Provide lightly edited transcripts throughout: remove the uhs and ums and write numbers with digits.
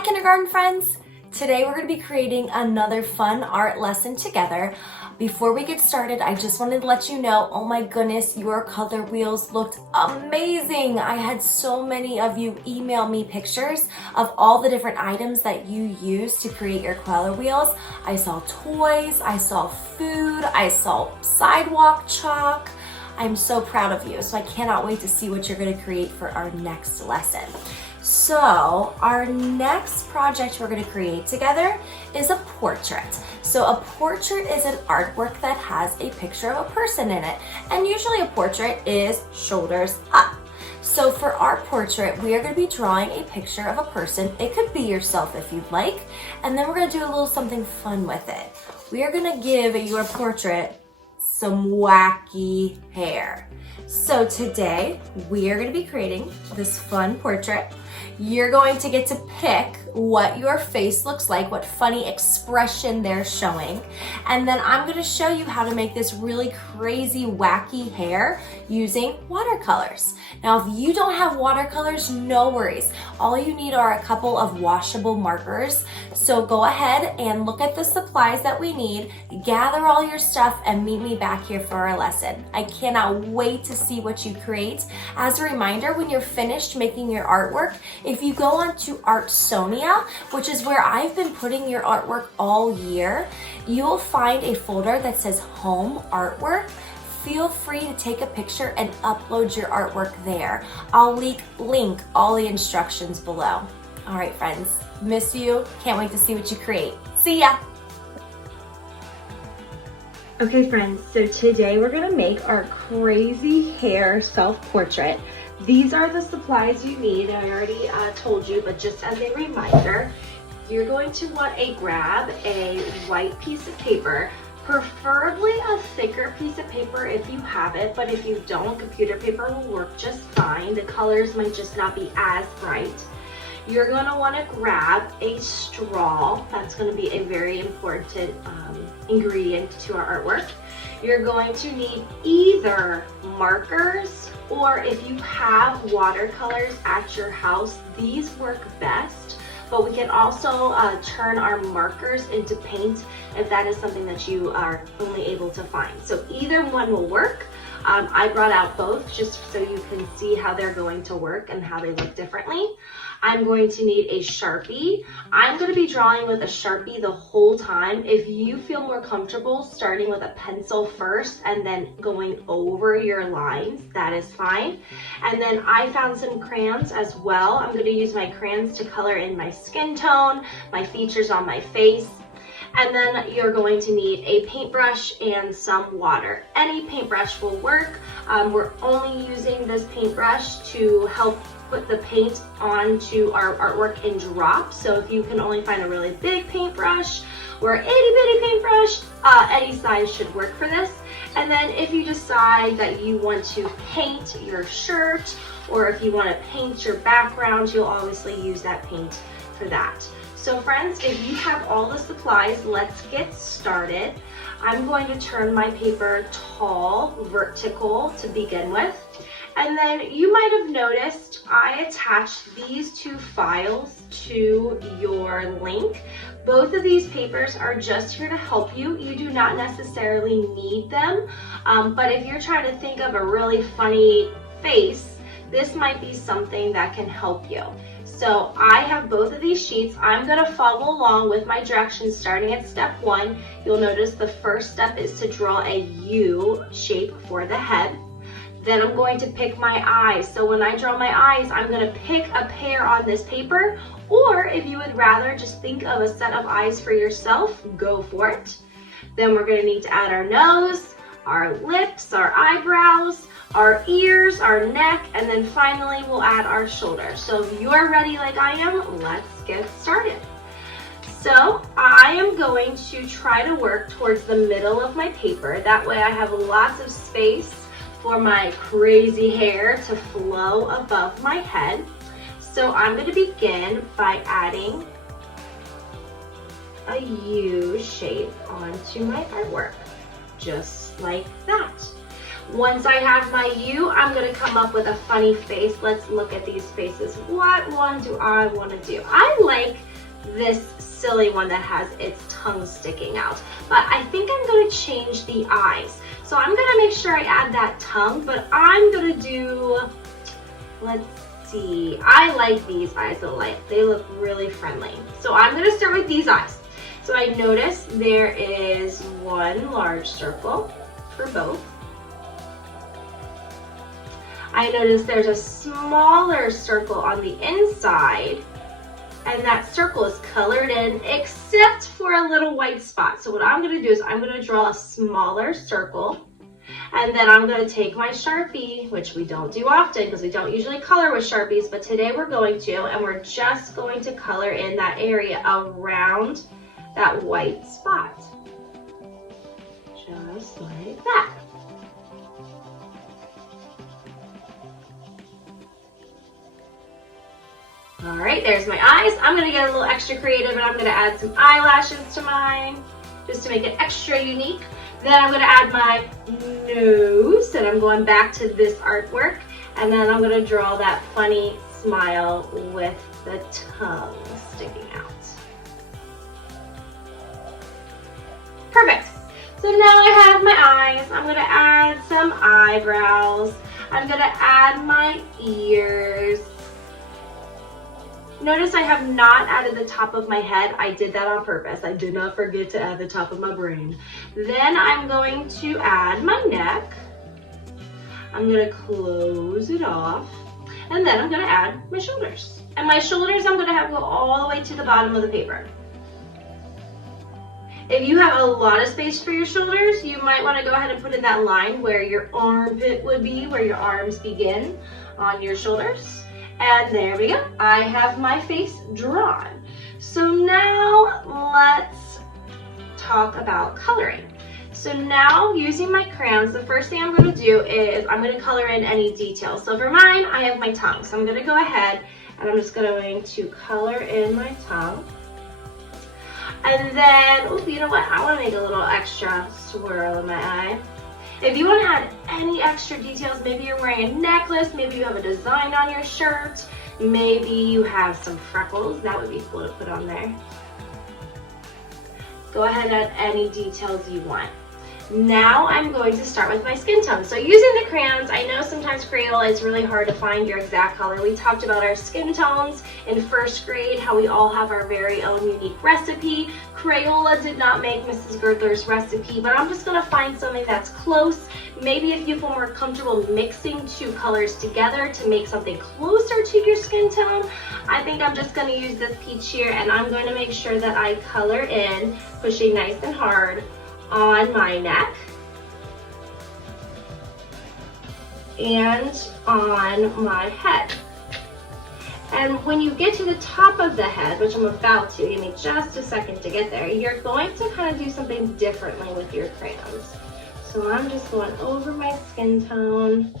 Hi kindergarten friends! Today we're going to be creating another fun art lesson together. Before we get started, I just wanted to let you know, oh my goodness, your color wheels looked amazing. I had so many of you email me pictures of all the different items that you use to create your color wheels. I saw toys, I saw food, I saw sidewalk chalk. I'm so proud of you, so I cannot wait to see what you're going to create for our next lesson. So our next project we're going to create together is a portrait. So a portrait is an artwork that has a picture of a person in it, and usually a portrait is shoulders up. So for our portrait, we are going to be drawing a picture of a person. It could be yourself if you'd like, and then we're going to do a little something fun with it. We are going to give your portrait some wacky hair. So today we are going to be creating this fun portrait. You're going to get to pick what your face looks like, what funny expression they're showing. And then I'm going to show you how to make this really crazy, wacky hair using watercolors. Now, if you don't have watercolors, no worries. All you need are a couple of washable markers. So go ahead and look at the supplies that we need, gather all your stuff, and meet me back here for our lesson. I cannot wait to see what you create. As a reminder, when you're finished making your artwork, if you go on to Artsonia, which is where I've been putting your artwork all year, you will find a folder that says Home Artwork. Feel free to take a picture and upload your artwork there. I'll link all the instructions below. All right, friends, miss you. Can't wait to see what you create. See ya! Okay friends, so today we're gonna make our crazy hair self-portrait. These are the supplies you need. I already told you, but just as a reminder, you're going to want to grab a white piece of paper, preferably a thicker piece of paper if you have it, but if you don't, computer paper will work just fine. The colors might just not be as bright. You're going to want to grab a straw. That's going to be a very important ingredient to our artwork. You're going to need either markers, or if you have watercolors at your house, these work best. But we can also turn our markers into paint if that is something that you are only able to find. So either one will work. I brought out both just so you can see how they're going to work and how they look differently. I'm going to need a Sharpie. I'm going to be drawing with a Sharpie the whole time. If you feel more comfortable starting with a pencil first and then going over your lines, that is fine. And then I found some crayons as well. I'm going to use my crayons to color in my skin tone, my features on my face. And then you're going to need a paintbrush and some water. Any paintbrush will work. We're only using this paintbrush to help put the paint onto our artwork in drops. So if you can only find a really big paintbrush or itty bitty paintbrush, any size should work for this. And then if you decide that you want to paint your shirt, or if you want to paint your background, you'll obviously use that paint for that. So friends, if you have all the supplies, let's get started. I'm going to turn my paper tall, vertical to begin with. And then you might have noticed I attached these two files to your link. Both of these papers are just here to help you. You do not necessarily need them, but if you're trying to think of a really funny face, this might be something that can help you. So I have both of these sheets. I'm going to follow along with my directions starting at step 1. You'll notice the first step is to draw a U shape for the head. Then I'm going to pick my eyes. So when I draw my eyes, I'm going to pick a pair on this paper, or if you would rather just think of a set of eyes for yourself, go for it. Then we're going to need to add our nose, our lips, our eyebrows, our ears, our neck, and then finally we'll add our shoulders. So if you're ready like I am, let's get started. So I am going to try to work towards the middle of my paper. That way I have lots of space for my crazy hair to flow above my head. So I'm going to begin by adding a U shape onto my artwork, just like that. Once I have my U, I'm going to come up with a funny face. Let's look at these faces. What one do I want to do? I like this silly one that has its tongue sticking out. But I think I'm going to change the eyes. So I'm going to make sure I add that tongue, but I'm going to do, let's see, I like these eyes a lot. They look really friendly. So I'm going to start with these eyes. So I notice there is one large circle for both. I notice there's a smaller circle on the inside, and that circle is colored in except for a little white spot. So what I'm going to do is I'm going to draw a smaller circle, and then I'm going to take my Sharpie, which we don't do often because we don't usually color with Sharpies, but today we're going to, and we're just going to color in that area around that white spot. Just like that. All right, there's my eyes. I'm gonna get a little extra creative and I'm gonna add some eyelashes to mine, just to make it extra unique. Then I'm gonna add my nose, and I'm going back to this artwork, and then I'm gonna draw that funny smile with the tongue sticking out. Perfect. So now I have my eyes. I'm gonna add some eyebrows. I'm gonna add my ears. Notice I have not added the top of my head. I did that on purpose. I did not forget to add the top of my brain. Then I'm going to add my neck. I'm gonna close it off. And then I'm gonna add my shoulders. And my shoulders I'm gonna have go all the way to the bottom of the paper. If you have a lot of space for your shoulders, you might wanna go ahead and put in that line where your armpit would be, where your arms begin on your shoulders. And there we go. I have my face drawn. So now let's talk about coloring. So now using my crayons, the first thing I'm going to do is I'm going to color in any details. So for mine, I have my tongue. So I'm going to go ahead and I'm just going to color in my tongue. And then, oh, you know what? I want to make a little extra swirl in my eye. If you want to add any extra details, maybe you're wearing a necklace, maybe you have a design on your shirt, maybe you have some freckles, that would be cool to put on there. Go ahead and add any details you want. Now I'm going to start with my skin tone. So using the crayons, I know sometimes Crayola is really hard to find your exact color. We talked about our skin tones in first grade, how we all have our very own unique recipe. Crayola did not make Mrs. Gertler's recipe, but I'm just gonna find something that's close. Maybe if you feel more comfortable mixing two colors together to make something closer to your skin tone, I think I'm just gonna use this peach here, and I'm going to make sure that I color in, pushing nice and hard on my neck and on my head. And when you get to the top of the head, which I'm about to, give me just a second to get there, you're going to kind of do something differently with your crayons. So I'm just going over my skin tone.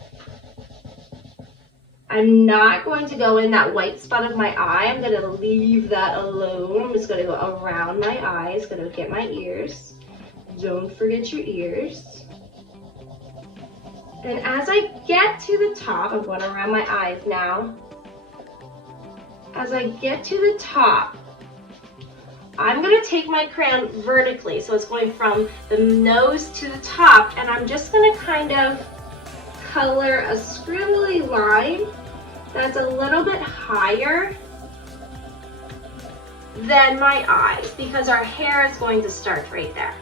I'm not going to go in that white spot of my eye. I'm going to leave that alone. I'm just going to go around my eyes, going to get my ears. Don't forget your ears. And as I get to the top, I'm going around my eyes now. As I get to the top, I'm going to take my crayon vertically. So it's going from the nose to the top, and I'm just going to kind of color a scribbly line that's a little bit higher than my eyes, because our hair is going to start right there.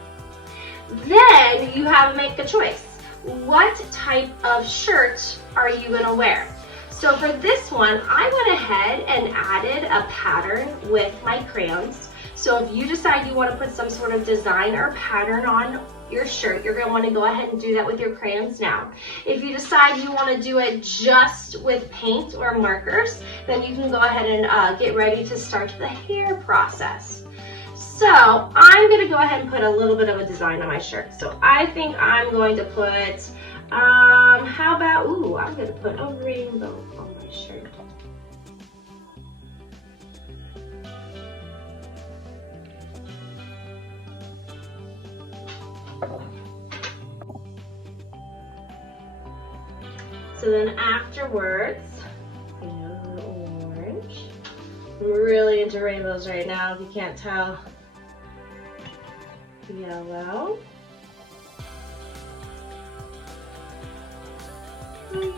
Then you have to make a choice. What type of shirt are you going to wear? So for this one, I went ahead and added a pattern with my crayons. So if you decide you want to put some sort of design or pattern on your shirt, you're going to want to go ahead and do that with your crayons now. If you decide you want to do it just with paint or markers, then you can go ahead and get ready to start the hair process. So I'm going to go ahead and put a little bit of a design on my shirt. So I think I'm going to put, how about, ooh, I'm going to put a rainbow on my shirt. So then afterwards, orange. I'm really into rainbows right now, if you can't tell. Yellow. Green.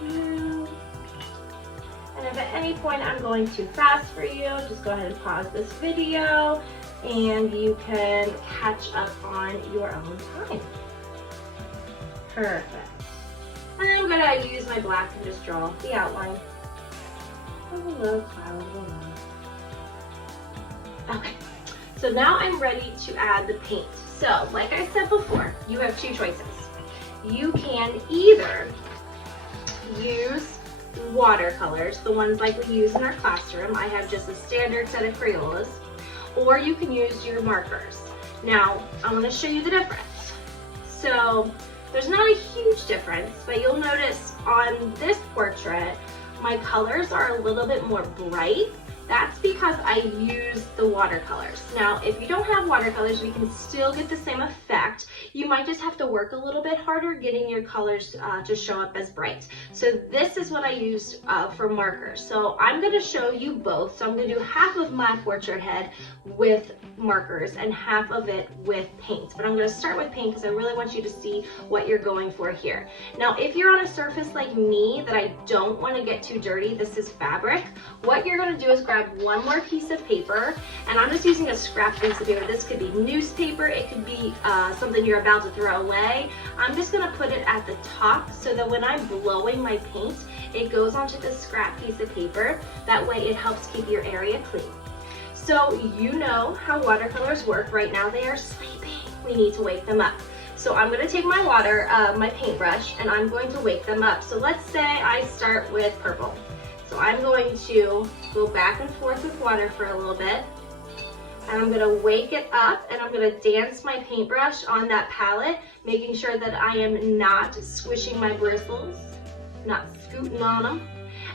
Blue. And if at any point I'm going too fast for you, just go ahead and pause this video and you can catch up on your own time. Perfect. And I'm gonna use my black and just draw the outline of a little cloud below. Okay, so now I'm ready to add the paint. So, like I said before, you have two choices. You can either use watercolors, the ones like we use in our classroom. I have just a standard set of Crayolas. Or you can use your markers. Now, I'm going to show you the difference. So, there's not a huge difference, but you'll notice on this portrait, my colors are a little bit more bright. That's because I use the watercolors. Now, if you don't have watercolors, we can still get the same effect. You might just have to work a little bit harder getting your colors to show up as bright. So this is what I used for markers. So I'm gonna show you both. So I'm gonna do half of my portrait head with markers and half of it with paint. But I'm gonna start with paint because I really want you to see what you're going for here. Now, if you're on a surface like me that I don't wanna get too dirty, this is fabric, what you're gonna do is grab one more piece of paper, and I'm just using a scrap piece of paper. This could be newspaper, it could be something you're about to throw away. I'm just gonna put it at the top so that when I'm blowing my paint, it goes onto the scrap piece of paper. That way it helps keep your area clean. So you know how watercolors work. Right now they are sleeping. We need to wake them up. So I'm gonna take my my paintbrush, and I'm going to wake them up. So let's say I start with purple. So I'm going to go back and forth with water for a little bit, and I'm gonna wake it up, and I'm gonna dance my paintbrush on that palette, making sure that I am not squishing my bristles, not scooting on them.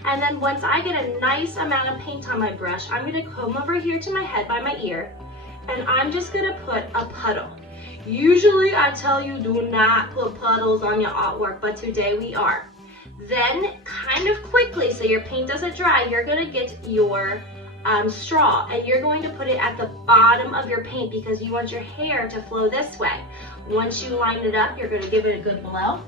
And then once I get a nice amount of paint on my brush, I'm gonna come over here to my head by my ear, and I'm just gonna put a puddle. Usually I tell you do not put puddles on your artwork, but today we are. Then kind of quickly, so your paint doesn't dry, you're gonna get your straw, and you're going to put it at the bottom of your paint because you want your hair to flow this way. Once you line it up, you're gonna give it a good blow.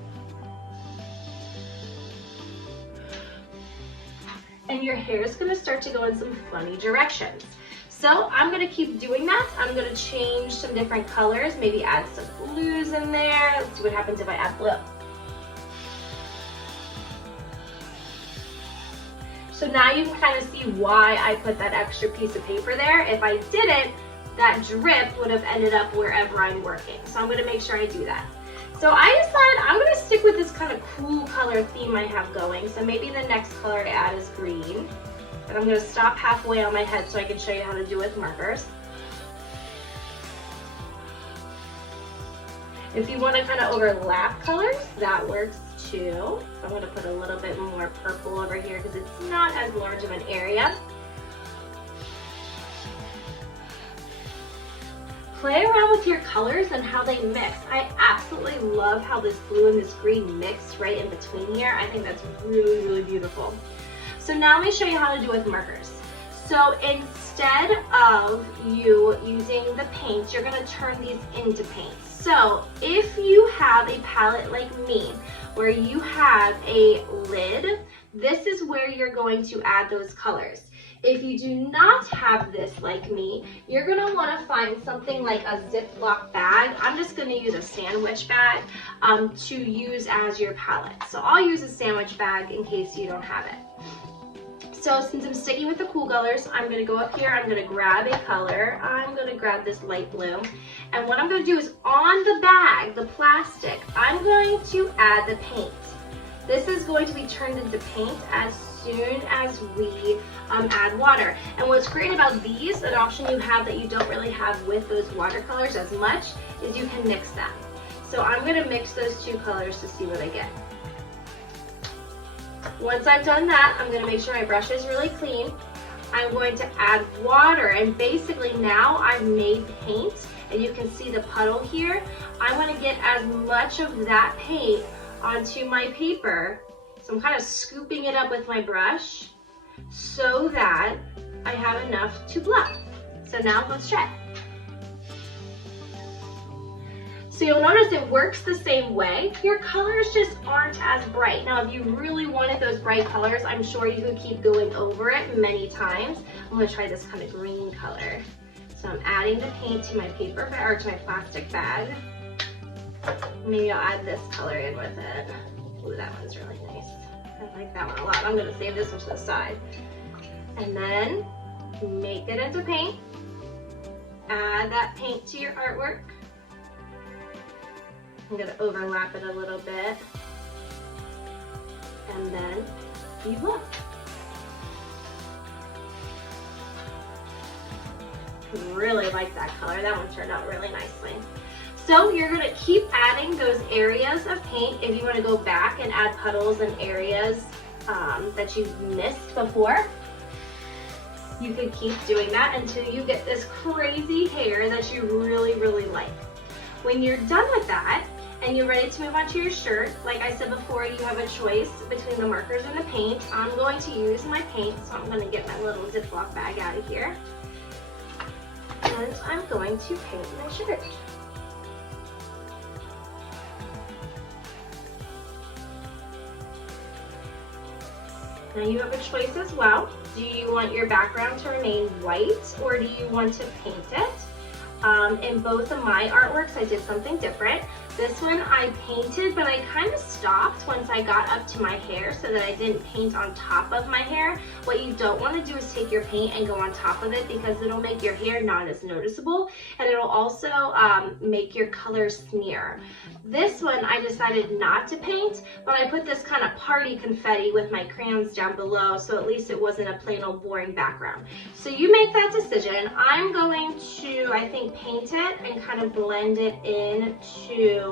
And your hair is gonna start to go in some funny directions. So I'm gonna keep doing that. I'm gonna change some different colors, maybe add some blues in there. Let's see what happens if I add blue. So now you can kind of see why I put that extra piece of paper there. If I didn't, that drip would have ended up wherever I'm working. So I'm gonna make sure I do that. So I decided I'm gonna stick with this kind of cool color theme I have going. So maybe the next color to add is green. And I'm gonna stop halfway on my head so I can show you how to do it with markers. If you wanna kind of overlap colors, that works too. So I'm gonna put a little bit more purple over here because it's not as large of an area. Play around with your colors and how they mix. I absolutely love how this blue and this green mix right in between here. I think that's really, really beautiful. So now let me show you how to do it with markers. So instead of you using the paint, you're gonna turn these into paint. So if you have a palette like me, where you have a lid, this is where you're going to add those colors. If you do not have this like me, you're gonna wanna find something like a Ziploc bag. I'm just gonna use a sandwich bag to use as your palette. So I'll use a sandwich bag in case you don't have it. So since I'm sticking with the cool colors, I'm gonna go up here, I'm gonna grab a color. I'm gonna grab this light blue. And what I'm gonna do is on the bag, the plastic, I'm going to add the paint. This is going to be turned into paint as soon as we add water. And what's great about these, an option you have that you don't really have with those watercolors as much, is you can mix them. So I'm gonna mix those two colors to see what I get. Once I've done that, I'm gonna make sure my brush is really clean. I'm going to add water, and basically now I've made paint, and you can see the puddle here. I want to get as much of that paint onto my paper. So I'm kind of scooping it up with my brush so that I have enough to blend. So now let's try. So you'll notice it works the same way. Your colors just aren't as bright. Now, if you really wanted those bright colors, I'm sure you could keep going over it many times. I'm gonna try this kind of green color. So I'm adding the paint to my paper or to my plastic bag. Maybe I'll add this color in with it. Ooh, that one's really nice. I like that one a lot. I'm gonna save this one to the side. And then make it into paint. Add that paint to your artwork. I'm gonna overlap it a little bit. And then voila. Really like that color. That one turned out really nicely. So you're gonna keep adding those areas of paint. If you wanna go back and add puddles and areas that you've missed before, you can keep doing that until you get this crazy hair that you really, really like. When you're done with that, and you're ready to move on to your shirt, like I said before, you have a choice between the markers and the paint. I'm going to use my paint, so I'm going to get my little Ziploc bag out of here. And I'm going to paint my shirt. Now you have a choice as well. Do you want your background to remain white, or do you want to paint it? In both of my artworks, I did something different. This one I painted, but I kind of stopped once I got up to my hair so that I didn't paint on top of my hair. What you don't want to do is take your paint and go on top of it, because it'll make your hair not as noticeable, and it'll also make your color smear. This one I decided not to paint, but I put this kind of party confetti with my crayons down below, so at least it wasn't a plain old boring background. So you make that decision. I'm going to, I think, paint it and kind of blend it into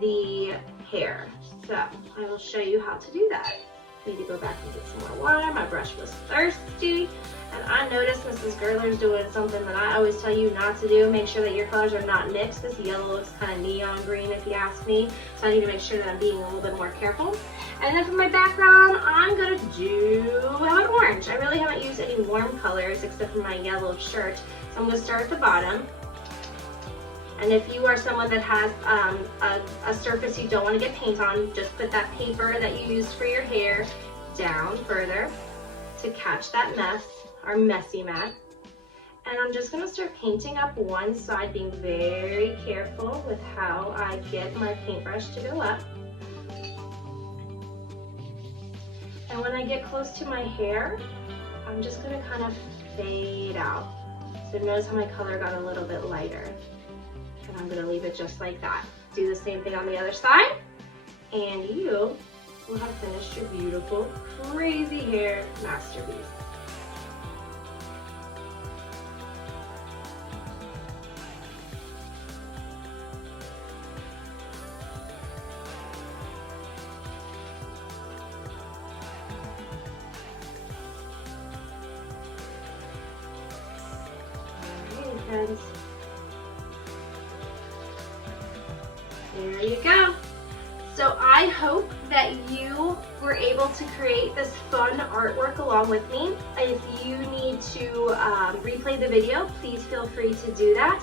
the hair. So I will show you how to do that. I need to go back and get some more water. My brush was thirsty, and I noticed Mrs. Gerler's doing something that I always tell you not to do. Make sure that your colors are not mixed. This yellow looks kind of neon green if you ask me, so I need to make sure that I'm being a little bit more careful. And then for my background, I'm gonna do an orange. I really haven't used any warm colors except for my yellow shirt, so I'm gonna start at the bottom. And if you are someone that has a surface you don't want to get paint on, just put that paper that you used for your hair down further to catch that mess, or messy mess. And I'm just going to start painting up one side, being very careful with how I get my paintbrush to go up. And when I get close to my hair, I'm just going to kind of fade out. So notice how my color got a little bit lighter. And I'm going to leave it just like that. Do the same thing on the other side, and you will have finished your beautiful, crazy hair masterpiece. Alright, friends. There you go. So I hope that you were able to create this fun artwork along with me. If you need to replay the video, please feel free to do that.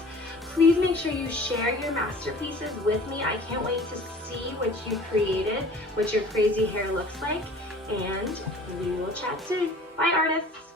Please make sure you share your masterpieces with me. I can't wait to see what you created, what your crazy hair looks like, and we will chat soon. Bye, artists.